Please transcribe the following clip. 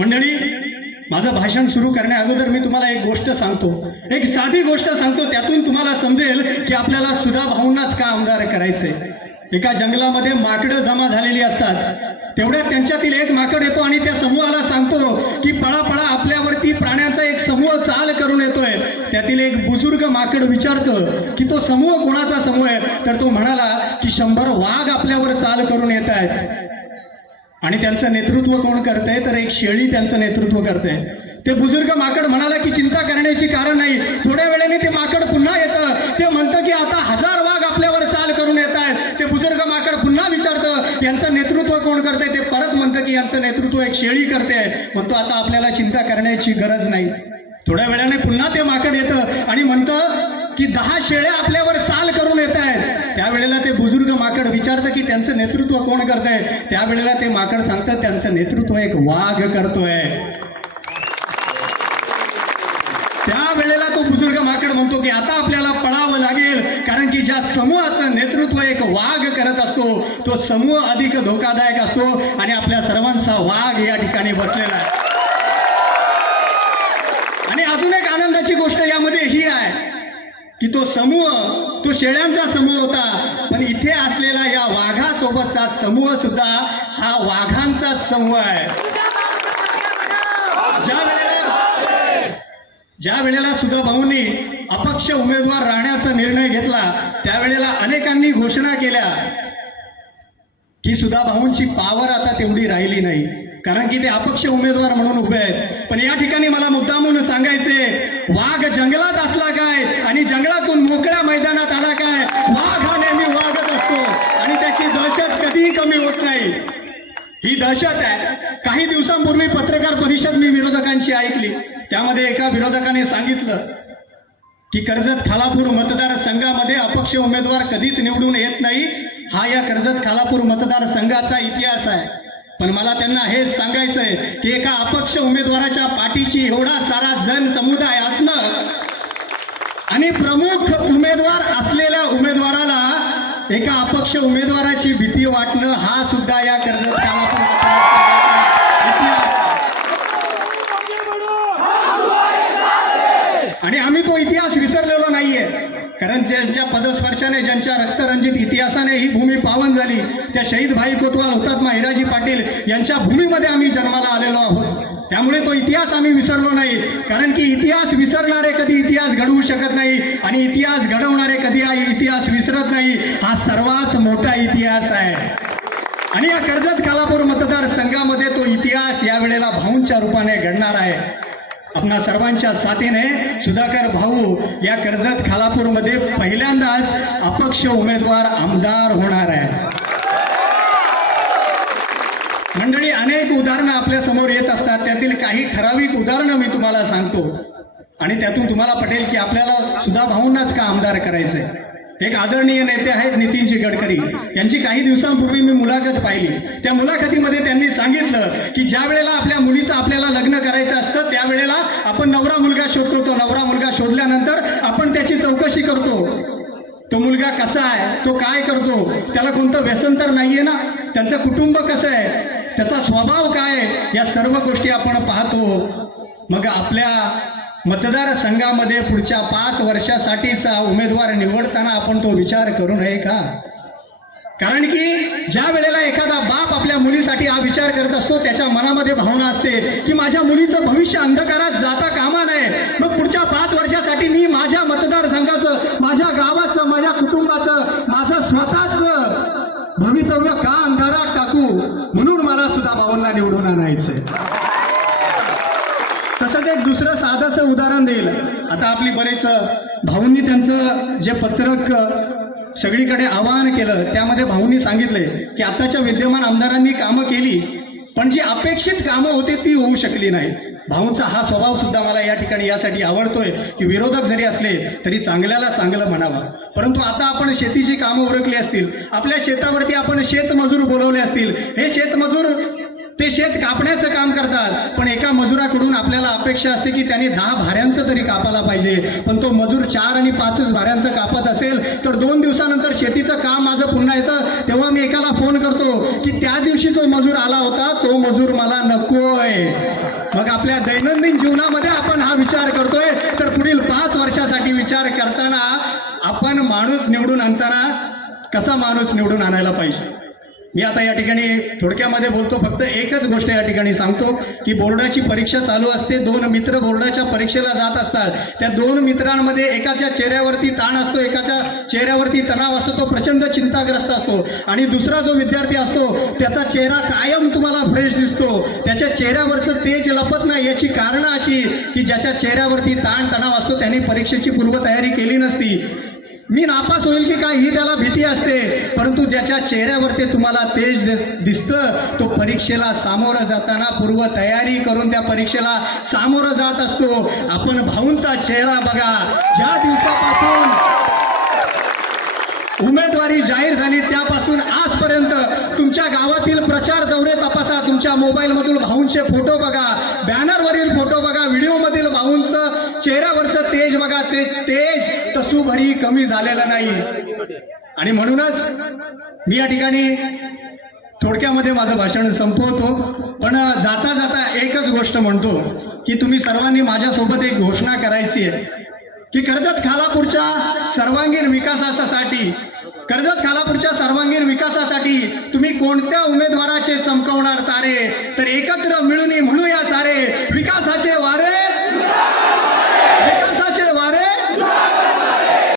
मंडळी माझं भाषण सुरू करण्या अगोदर मी तुम्हाला एक गोष्ट सांगतो. एक साधी गोष्ट सांगतो त्यातून तुम्हाला समजेल की आपल्याला सुधा भाऊंनाच का आमदार करायचंय? एका जंगलामध्ये माकडं जमा झालेली असतात. तेवढ्यात त्यांच्यातील एक माकड येतो आणि त्या समूहाला सांगतो की पळा पळा आपल्यावरती प्राण्यांचा एक समूह चाल करून येतोय. त्यातील एक बुजुर्ग माकड विचारतं की तो समूह कोणाचा समूह आहे? तर तो म्हणाला की शंभर वाघ आपल्यावर चाल करून येत आहेत. आणि त्यांचं नेतृत्व कोण करतंय? तर एक शेळी त्यांचं नेतृत्व करते ते बुजुर्ग माकड म्हणाला की चिंता करण्याची कारण नाही. थोड्या वेळाने ते माकड पुन्हा येतं. ते म्हणतं की आता हजार वाघ आपल्यावर चाल करून येत आहेत. ते बुजुर्ग माकड पुन्हा विचारतं यांचं नेतृत्व कोण करते ते परत म्हणतं की यांचं नेतृत्व एक शेळी करते. म्हणतो आता आपल्याला चिंता करण्याची गरज नाही. थोड्या वेळाने पुन्हा ते माकड येतं आणि म्हणतं की दहा शेळ्या आपल्यावर चाल करून येत आहेत. त्यावेळेला ते बुजुर्ग माकड विचारतं की त्यांचं नेतृत्व कोण करत आहे त्यावेळेला ते माकड सांगतं त्यांचं नेतृत्व एक वाघ करतोय. त्यावेळेला तो बुजुर्ग माकड म्हणतो की आता आपल्याला पळावं लागेल कारण की ज्या समूहाचं नेतृत्व एक वाघ करत असतो तो समूह अधिक धोकादायक असतो आणि आपल्या सर्वांचा वाघ या ठिकाणी बसलेला आहे आणि अजून एक आनंदाची गोष्ट यामध्ये ही आहे की तो समूह तो शेळ्यांचा समूह होता. पण इथे असलेला या वाघासोबतचा समूह सुद्धा हा वाघांचाच समूह आहे. ज्या वेळेला ज्या वेळेला सुद्धा भाऊंनी अपक्ष उमेदवार राहण्याचा निर्णय घेतला त्यावेळेला अनेकांनी घोषणा केल्या की सुधा भाऊंची पावर आता तेवढी राहिली नाही. कारण की ते अपक्ष उमेदवार म्हणून उभे आहेत. पण या ठिकाणी मला मुद्दामून सांगायचे वाघ जंगलात असला काय आणि जंगलातून मोकळ्या मैदानात आला काय वाघ हा नेहमी वाघच असतो आणि त्याची दहशत कधीही कमी होत नाही. ही दहशत आहे. काही दिवसांपूर्वी पत्रकार परिषद मी विरोधकांची ऐकली. त्यामध्ये एका विरोधकाने सांगितलं की कर्जत खालापूर मतदारसंघामध्ये अपक्ष उमेदवार कधीच निवडून येत नाही. हा या कर्जत खालापूर मतदारसंघाचा इतिहास आहे. पण मला त्यांना हेच सांगायचंय की एका अपक्ष उमेदवाराच्या पाठीची एवढा सारा जन समुदाय असणं आणि प्रमुख उमेदवार असलेल्या उमेदवाराला एका अपक्ष उमेदवाराची भीती वाटणं हा सुद्धा या कर्जत खालापूर मतदारसंघाचा इतिहास आहे. आणि आम्ही तो इतिहास विसरलेलो नाहीये कारण ज्यांच्या पदस्पर्शाने ज्यांच्या रक्तरंजित इतिहासाने ही भूमी पावन झाली त्या शहीद भाई कोतवाल हुतात्मा हिराजी पाटील यांच्या भूमीमध्ये आम्ही जन्माला आलेलो आहोत. त्यामुळे तो इतिहास आम्ही विसरलो नाही कारण की इतिहास विसरणारे कधी इतिहास घडवू शकत नाही आणि इतिहास घडवणारे कधी हा इतिहास विसरत नाही हा सर्वात मोठा इतिहास आहे. आणि या कर्जत खालापूर मतदारसंघामध्ये तो इतिहास यावेळेला भाऊंच्या रूपाने घडणार आहे. आपणा सर्वांच्या साथीने सुधाकर भाऊ या कर्जत खालापूरमध्ये पहिल्यांदाच अपक्ष उमेदवार आमदार होणार आहे मंडळी अनेक उदाहरणं आपल्यासमोर येत असतात. त्यातील काही ठराविक उदाहरणं मी तुम्हाला सांगतो. आणि त्यातून तुम्हाला पटेल की आपल्याला सुधा भाऊंनाच का आमदार करायचंय? एक आदरणीय नेते आहेत नितीनजी गडकरी. यांची काही दिवसांपूर्वी मी मुलाखत पाहिली. त्या मुलाखतीमध्ये त्यांनी सांगितलं की ज्या वेळेला आपल्या मुलीचं आपल्याला आपण नवरा मुलगा शोधतो तो नवरा मुलगा शोधल्यानंतर आपण त्याची चौकशी करतो. तो मुलगा कसा आहे तो काय करतो त्याला कोणतं व्यसन तर नाहीये ना? त्यांचं कुटुंब कसं आहे त्याचा स्वभाव काय या सर्व गोष्टी आपण पाहतो. मग आपल्या मतदारसंघामध्ये पुढच्या पाच वर्षासाठीचा उमेदवार निवडताना आपण तो विचार करू नये का? कारण की ज्या वेळेला एखादा बाप आपल्या मुलीसाठी हा विचार करत असतो त्याच्या मनामध्ये भावना असते की माझ्या मुलीचं भविष्य अंधकारात जाता कामा नये. मग पुढच्या पाच वर्षासाठी मी माझ्या मतदारसंघाचं माझ्या गावाचं माझ्या कुटुंबाचं माझं स्वतःच भवितव्य का अंधारात टाकू? म्हणून मला सुद्धा भावांना निवडून आणायचंय. तसंच एक दुसरं साधंसं उदाहरण देईल. आता आपली बरेच भाऊंनी त्यांचं जे पत्रक सगळीकडे आवाहन केलं. त्यामध्ये भाऊंनी सांगितले की आताच्या विद्यमान आमदारांनी कामं केली पण जी अपेक्षित कामं होती ती होऊ शकली नाही. भाऊंचा हा स्वभाव सुद्धा मला या ठिकाणी यासाठी आवडतोय की विरोधक जरी असले तरी चांगल्याला चांगलं म्हणावं. परंतु आता आपण शेतीची कामं उरकली असतील आपल्या शेतावरती आपण शेतमजूर बोलवले असतील हे शेतमजूर ते शेत कापण्याचं काम करतात. पण एका मजुराकडून आपल्याला अपेक्षा असते की त्याने दहा भाऱ्यांचं तरी कापायला पाहिजे. पण तो मजूर चार आणि पाचच भाऱ्यांचं कापत असेल तर दोन दिवसानंतर शेतीचं काम माझं पुन्हा येतं. तेव्हा मी एकाला फोन करतो की त्या दिवशी जो मजूर आला होता तो मजूर मला नकोय. मग आपल्या दैनंदिन जीवनामध्ये आपण हा विचार करतोय. तर पुढील पाच वर्षासाठी विचार करताना आपण माणूस निवडून आणताना कसा माणूस निवडून आणायला पाहिजे? मी आता या ठिकाणी थोडक्यामध्ये बोलतो फक्त एकच गोष्ट या ठिकाणी सांगतो की बोर्डाची परीक्षा चालू असते दोन मित्र बोर्डाच्या परीक्षेला जात असतात. त्या दोन मित्रांमध्ये एकाच्या चेहऱ्यावरती ताण असतो एकाच्या चेहऱ्यावरती तणाव असतो तो प्रचंड चिंताग्रस्त असतो. आणि दुसरा जो विद्यार्थी असतो त्याचा चेहरा कायम तुम्हाला फ्रेश दिसतो. त्याच्या चेहऱ्यावरचं तेज लपत नाही याची कारणं अशी की ज्याच्या चेहऱ्यावरती ताण तणाव असतो त्याने परीक्षेची पूर्वतयारी केली नसती. मी नापास होईल की काय ही त्याला भीती असते. परंतु ज्याच्या चेहऱ्यावरती तुम्हाला तेज दिसतं तो परीक्षेला सामोरं जाताना पूर्व तयारी करून त्या परीक्षेला सामोरं जात असतो. आपण भाऊंचा चेहरा बघा. ज्या दिवसापासून उमेदवारी जाहीर झाली त्यापासून आजपर्यंत तुमच्या गावातील प्रचार दौरे तपासा. तुमच्या मोबाईलमधून भाऊंचे फोटो बघा. बॅनरवरील फोटो बघा. व्हिडिओ चेहऱ्यावरचं तेज बघा ते तेज तसूभरी कमी झालेलं नाही. आणि म्हणूनच मी या ठिकाणी थोडक्यामध्ये माझं भाषण संपवतो. पण जाता जाता एकच गोष्ट म्हणतो की तुम्ही सर्वांनी माझ्यासोबत एक घोषणा करायची आहे की कर्जत खालापूरच्या सर्वांगीण विकासासाठी कर्जत खालापूरच्या सर्वांगीण विकासासाठी तुम्ही कोणत्या उमेदवाराचे चमकवणार तारे? तर एकत्र मिळून म्हणूया सारे. विकासाचे